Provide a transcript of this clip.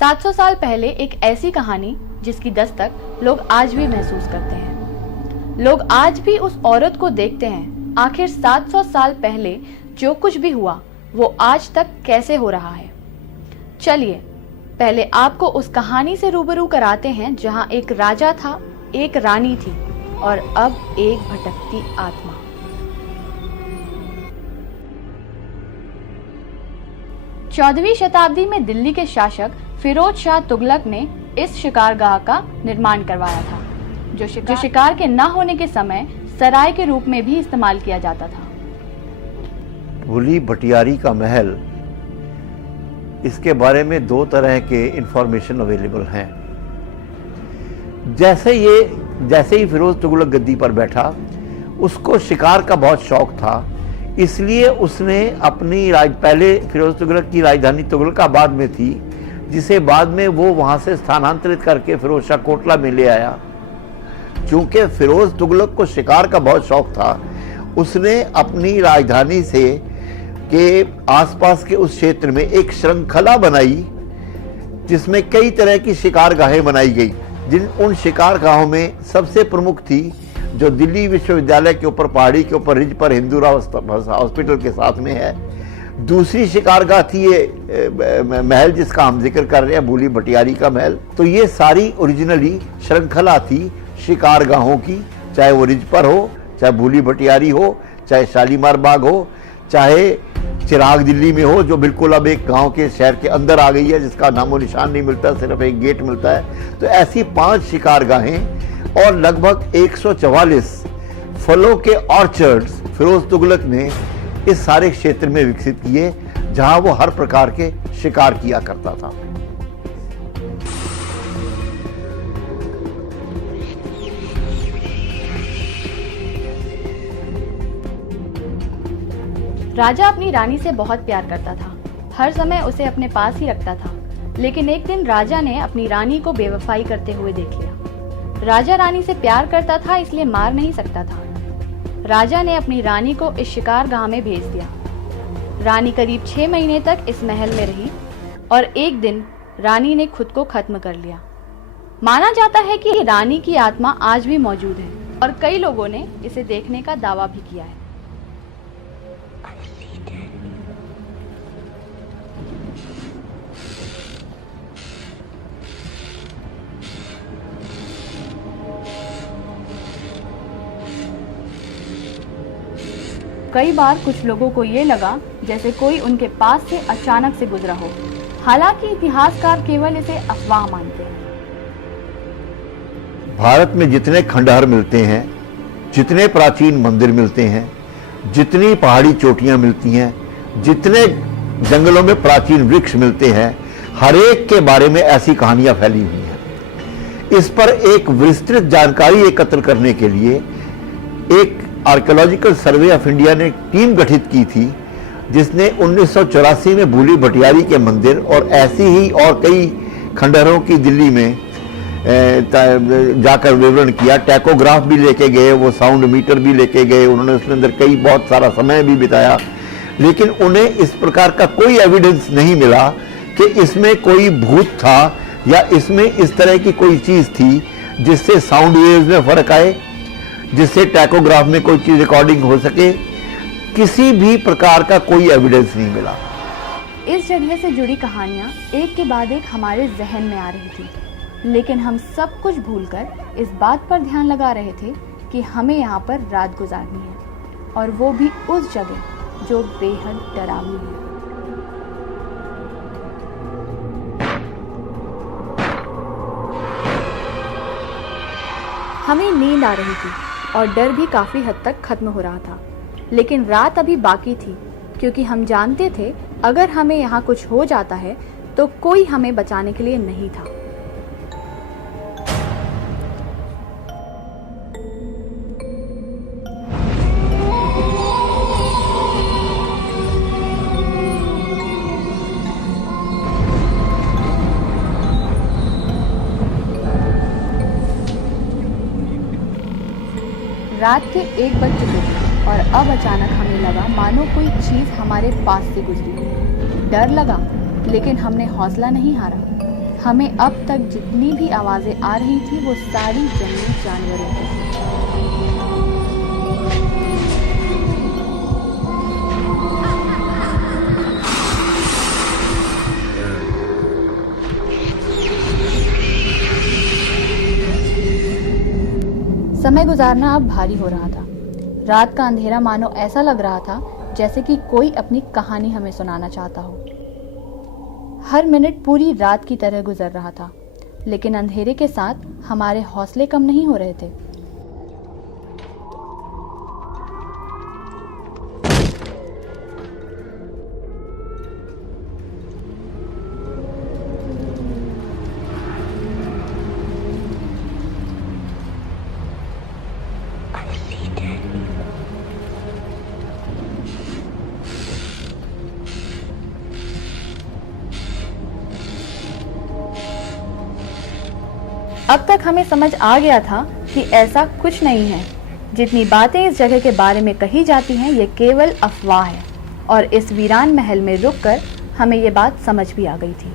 700 साल पहले एक ऐसी कहानी जिसकी दस्तक लोग आज भी महसूस करते हैं। लोग आज भी उस औरत को देखते हैं। आखिर 700 साल पहले जो कुछ भी हुआ वो आज तक कैसे हो रहा है। चलिए पहले आपको उस कहानी से रूबरू कराते हैं जहां एक राजा था, एक रानी थी और अब एक भटकती आत्मा। चौदहवीं शताब्दी में दिल्ली के शासक फिरोज शाह तुगलक ने इस शिकारगाह का निर्माण करवाया था, जो शिकार के न होने के समय सराय के रूप में भी इस्तेमाल किया जाता था। भूली भटियारी का महल, इसके बारे में दो तरह के इंफॉर्मेशन अवेलेबल हैं। जैसे ही फिरोज तुगलक गद्दी पर बैठा, उसको शिकार का बहुत शौक था, इसलिए उसने अपनी पहले फिरोज तुगलक की राजधानी तुगलकाबाद में थी, जिसे बाद में वो वहां से स्थानांतरित करके फिरोज शाह कोटला में ले आया। क्योंकि फिरोज तुगलक को शिकार का बहुत शौक था, उसने अपनी राजधानी से के आसपास के उस क्षेत्र में एक श्रृंखला बनाई जिसमें कई तरह की शिकारगाहें बनाई गई। उन शिकारगाहों में सबसे प्रमुख थी जो दिल्ली विश्वविद्यालय के ऊपर पहाड़ी के ऊपर रिज पर हिंदूरा हॉस्पिटल के साथ में है। दूसरी शिकारगाह थी ये महल जिसका हम जिक्र कर रहे हैं, भूली भटियारी का महल। तो ये सारी ओरिजिनली श्रृंखला थी शिकारगाहों की, चाहे वो रिज पर हो, चाहे भूली भटियारी हो, चाहे शालीमार बाग हो, चाहे चिराग दिल्ली में हो, जो बिल्कुल अब एक गांव के शहर के अंदर आ गई है, जिसका नामो निशान नहीं मिलता, सिर्फ एक गेट मिलता है। तो ऐसी 5 शिकारगाहें और लगभग 144 फलों के ऑर्चर्ड्स फिरोज तुगलक ने इस सारे क्षेत्र में विकसित किए, जहां वो हर प्रकार के शिकार किया करता था। राजा अपनी रानी से बहुत प्यार करता था, हर समय उसे अपने पास ही रखता था। लेकिन एक दिन राजा ने अपनी रानी को बेवफाई करते हुए देख लिया। राजा रानी से प्यार करता था, इसलिए मार नहीं सकता था। राजा ने अपनी रानी को इस शिकारगाह में भेज दिया। रानी करीब 6 महीने तक इस महल में रही और एक दिन रानी ने खुद को खत्म कर लिया। माना जाता है कि रानी की आत्मा आज भी मौजूद है और कई लोगों ने इसे देखने का दावा भी किया है। कई बार कुछ लोगों को ये लगा जैसे कोई उनके पास से अचानक से गुजरा हो। हालांकि इतिहासकार केवल इसे अफवाह मानते हैं। भारत में जितने खंडहर मिलते हैं, जितने प्राचीन मंदिर मिलते हैं, जितनी पहाड़ी चोटियां मिलती हैं, जितने जंगलों में प्राचीन वृक्ष मिलते हैं, हर एक के बारे में ऐसी कहानियां फैली हुई हैं। इस पर एक विस्तृत जानकारी एकत्र करने के लिए एक आर्कियोलॉजिकल सर्वे ऑफ इंडिया ने एक टीम गठित की थी, जिसने 1984 में भूली भटियारी के मंदिर और ऐसी ही और कई खंडहरों की दिल्ली में जाकर विवरण किया। टैकोग्राफ भी लेके गए, वो साउंड मीटर भी लेके गए, उन्होंने उसके अंदर बहुत सारा समय भी बिताया। लेकिन उन्हें इस प्रकार का कोई एविडेंस नहीं मिला कि इसमें कोई भूत था या इसमें इस तरह की कोई चीज थी जिससे साउंड वेव्स में फर्क आए, जिससे टैकोग्राफ में कोई चीज रिकॉर्डिंग हो सके। किसी भी प्रकार का कोई एविडेंस नहीं मिला। इस जगह से जुड़ी कहानियां एक के बाद एक हमारे जहन में आ रही थी, लेकिन हम सब कुछ भूलकर इस बात पर ध्यान लगा रहे थे कि हमें यहाँ पर रात गुजारनी है, और वो भी उस जगह जो बेहद डरावनी है। हमें नींद आ रही थी और डर भी काफी हद तक खत्म हो रहा था, लेकिन रात अभी बाकी थी, क्योंकि हम जानते थे अगर हमें यहाँ कुछ हो जाता है तो कोई हमें बचाने के लिए नहीं था। रात के 1 बज चुके थे और अब अचानक हमें लगा मानो कोई चीज़ हमारे पास से गुजरी। डर लगा, लेकिन हमने हौसला नहीं हारा। हमें अब तक जितनी भी आवाज़ें आ रही थी वो सारी जंगली जानवरों की थी। समय गुजारना अब भारी हो रहा था। रात का अंधेरा मानो ऐसा लग रहा था जैसे कि कोई अपनी कहानी हमें सुनाना चाहता हो। हर मिनट पूरी रात की तरह गुजर रहा था, लेकिन अंधेरे के साथ हमारे हौसले कम नहीं हो रहे थे। अब तक हमें समझ आ गया था कि ऐसा कुछ नहीं है। जितनी बातें इस जगह के बारे में कही जाती हैं ये केवल अफवाह है, और इस वीरान महल में रुककर हमें ये बात समझ भी आ गई थी।